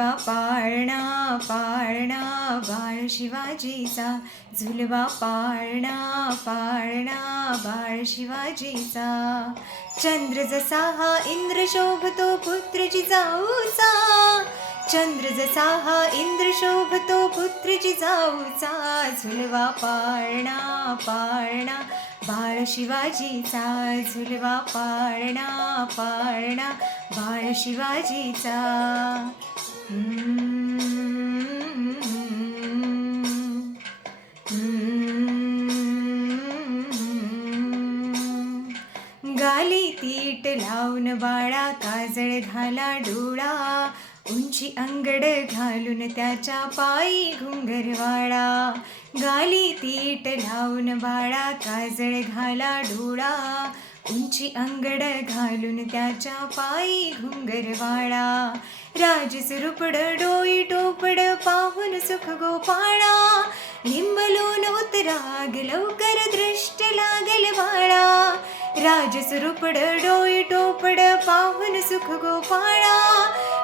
झुलवा पाळणा पाळणा बाळ शिवाजीचा, झुलवा पाळणा पाळणा बाळ शिवाजीचा. चंद्र जसा हा इंद्र शोभतो पुत्र जिजाऊचा, चंद्र जसा हा इंद्र शोभतो पुत्र जिजाऊचा. झुलवा पाळणा पाळणा बाळ शिवाजीचा, झुलवा पाळणा पाळणा बाळ शिवाजीचा. गाली तीट लावून बाळा काजळ घाला डोळा, उंची अंगड घालून त्याच्या पायी घुंगरवाळा. गाली तीट लावून बाळा काजळ घाला डोळा, उंची अंगड घालून त्याच्या पायी घुंगरवाळा. राजसुरुपड डोई टोपड पाहून सुख गोपाळा, लिंबलोन उतराग लवकर दृष्ट लागल बाळा. राजसुरुपड डोई टोपड पाहून सुख गोपाळा,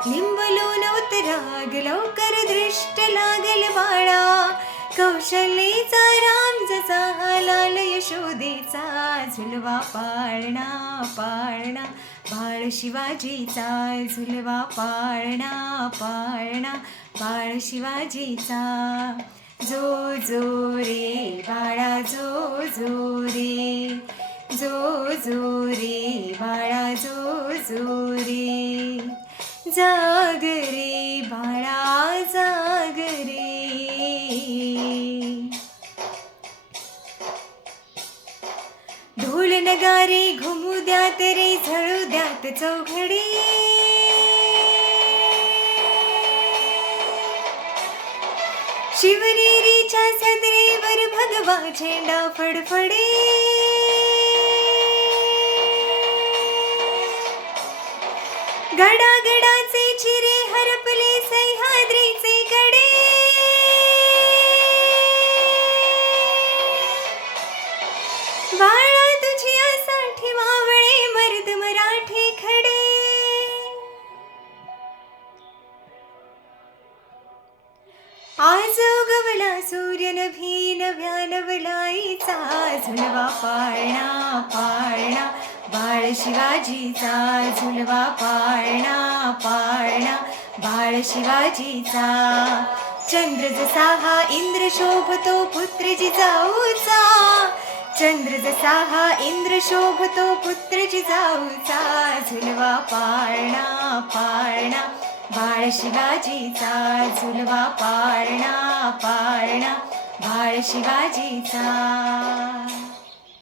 लिंबलोन उतराग लवकर दृष्ट लागल बाळा. कौशल्येचा राम जसा हा लाल यशोदेचा, झुलवा पाळणा पाळणा बाळ शिवाजीचा, झुलवा पाळणा पाळणा बाळ शिवाजीचा. जो जो रे बाळा जो जो रे, जो जो रे बाळा जो जो रे. जाग रे बाळा जाग रे. ढोल नगारे घुमू द्यात रे झळू द्यात चौघडे, शिवनेरीच्या सदरेवर भगवा झेंडा फडफडे. गडागडाचे चिरे हरपले सह्याद्रीचे कडे, बाळा तुझ्यासाठी मावळे मर्द मराठी खडे. आज उगवला सूर्य नभी नव्या नवलाईचा, झुलवा पाळणा पाळणा बाळ शिवाजीचा, झुलवा पाळणा पाळणा बाळ शिवाजीचा. चंद्र जसा हा इंद्र शोभतो पुत्र जिजाऊचा, चंद्र जसा हा इंद्र शोभतो पुत्र जिजाऊचा. झुलवा पाळणा पाळणा बाळ शिवाजीचा, झुलवा पाळणा पाळणा बाळ शिवाजीचा.